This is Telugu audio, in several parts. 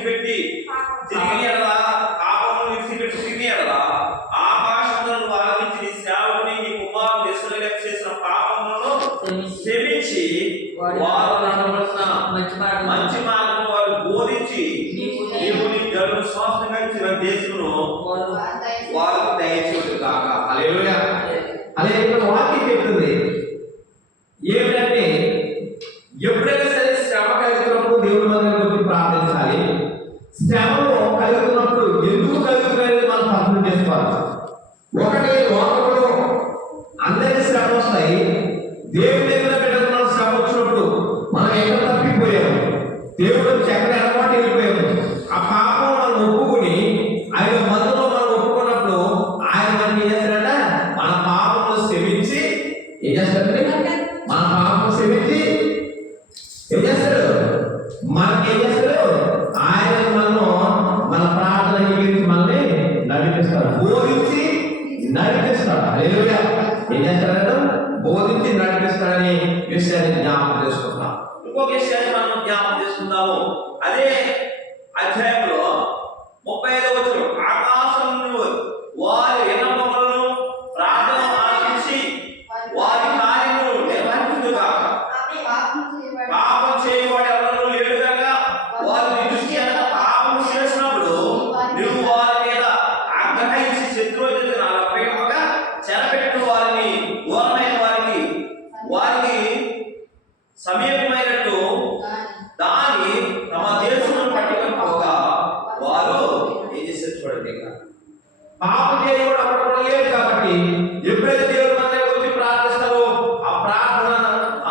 విడిచిపెట్టి తిరిగి ఎడలా, పాపమును విడిచిపెట్టి తిరిగి ఎడలా, ఆకాశమును నువ్వు ఆలకించి నీ సేవకుని నీ కుమారుడు ఇశ్రాయేలుకు చేసిన పాపములను క్షమించి వారు నడవలసిన మంచి మార్గం వారు బోధించి నీవు నీ గడువు శ్వాసంగా ఇచ్చిన దేశమును వారికి దయచేయు గాక. హల్లెలూయా. అదే ఇక్కడ వాక్యం చెప్తుంది ఏమిటంటే ఎప్పుడైనా సరే శ్రమ కలుగుతున్నప్పుడు దేవుడి మందిరం గురించి ప్రార్థించాలి. శ్రమలో కలుగుతున్నప్పుడు ఎందుకు కలుగుతున్నది మనం అర్థం చేసుకోవాలి. ఒకటి, లోకంలో అందరికీ శ్రమ వస్తాయి. దేవుడి దగ్గర పెట్టుకున్న శ్రమ వచ్చినప్పుడు మనం ఎక్కడ తప్పిపోయాము, దేవుడు వచ్చి ఎక్కడ ఎడమాట వెళ్ళిపోయాము. ఆ పాపం మనం ఒప్పుకుని ఆయన మందులో మనం ఒప్పుకున్నప్పుడు ఆయన మనకి ఏం చేస్తాడంట, మన పాపంలో క్షమించి ఏం చేస్తాడంటే, మన పాపం క్షమించి ఏం చేస్తాడు, మనకి ఏం చేస్తాడు, ఆయన మనను మన ప్రార్థన గురించి మనల్ని నడిపిస్తాడు, బోధించి నడిపిస్తాడు. హల్లెలూయా. ఏం చేస్తాడు, బోధించి నడిపిస్తాడని విషయాన్ని జ్ఞాపకం చేసుకుంటాం. ఇంకొక విషయాన్ని మనం జ్ఞాపకం చేసుకుందాము. అదే అధ్యాయంలో 35వ వచనం, ఆకాశంలో వారి విన్నపములను ప్రార్థన ఆలకించి వారి కార్యములు నిర్వహించుదుగాక. పాపం చేయవాడు ఎవరూ లేడు కనుక వారు నీ దృష్టి అనగా పాపం చేసినప్పుడు నువ్వు వారి మీద ఆగ్రహించి శత్రువులకు అపేక్షగా చెరపెట్టిన వారిని దూరమైన వారికి సమీపమైనట్టు దాని తమ దేశమును పట్టుకపోగా వారు ఏం చేశారు చూడండి. పాపం చేయకూడదు అక్కడ కూడా లేదు కాబట్టి ఎప్పుడైతే దేవుడి మందిరం గురించి ప్రార్థిస్తారో ఆ ప్రార్థన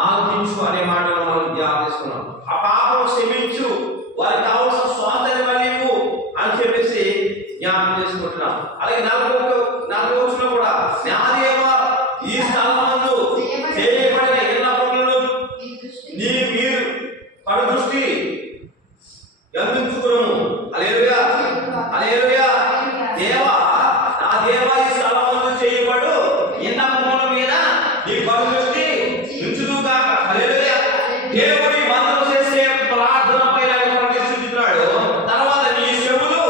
ఆలకించు అనే మాటను మనం జ్ఞాపకం చేసుకున్నాం. ఆ పాపం క్షమించు, వారికి కావాల్సిన స్వాతంత్రం నీవు అని చెప్పేసి జ్ఞాపకం చేసుకుంటున్నాం. అలాగే 40వ వచనంలో కూడా నా దేవా ఈ స్థలమందు చేయబడిన విన్నపములను మీరు కడు దృష్టి గమనించుకును. హల్లెలూయా. హల్లెలూయా. దేవా, నా దేవా ఈ స్థలమందు చేయబడు విన్నపముల మీద నీ కడు దృష్టి ఉంచుదుగాక. హల్లెలూయా. దేవుడి మందిరం చేసే ప్రార్థన పైన ప్రతిష్ఠిస్తున్నాడు. తర్వాత నీ చెవులు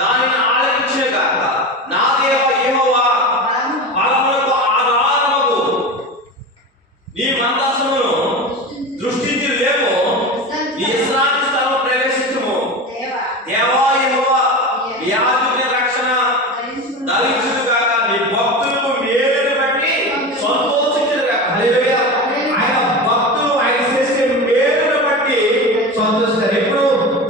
దానిని ఆలకించుగాక. నా దేవా యెహోవా బలమునకు ఆధారముకు నీ మందసమును దృష్టించి లేము, నీ విశ్రాంతి స్థలం ప్రవేశించుము. దేవా యెహోవా యాజకుని రక్షణ ధరించుగాక. నీ భక్తులకు మేలును బట్టి సంతోషించుగాక. హల్లెలూయా. ఆయన భక్తులు ఆయన చేసే మేలును బట్టి సంతోషిస్తారు. ఎప్పుడు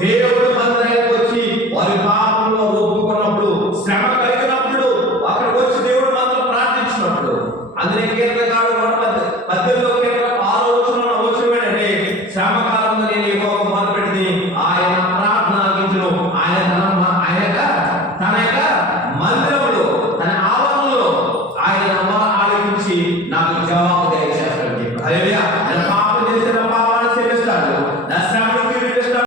దేవుడు మందిరానికి వచ్చి వారి పాపంలో ఒప్పుకున్నప్పుడు, శ్రమ కలిగినప్పుడు, అక్కడికి వచ్చి దేవుడు మందిరం ప్రార్థించినప్పుడు. అందుకే కీర్తనకారుడు 18వ కీర్తన 6వ వచనం ఏంటంటే, శ్రమ కాలంలో నేను యెహోవాకు మొరపెట్టింది, ఆయన ప్రార్థన ఆలకించును, ఆయన తన యొక్క మందిరం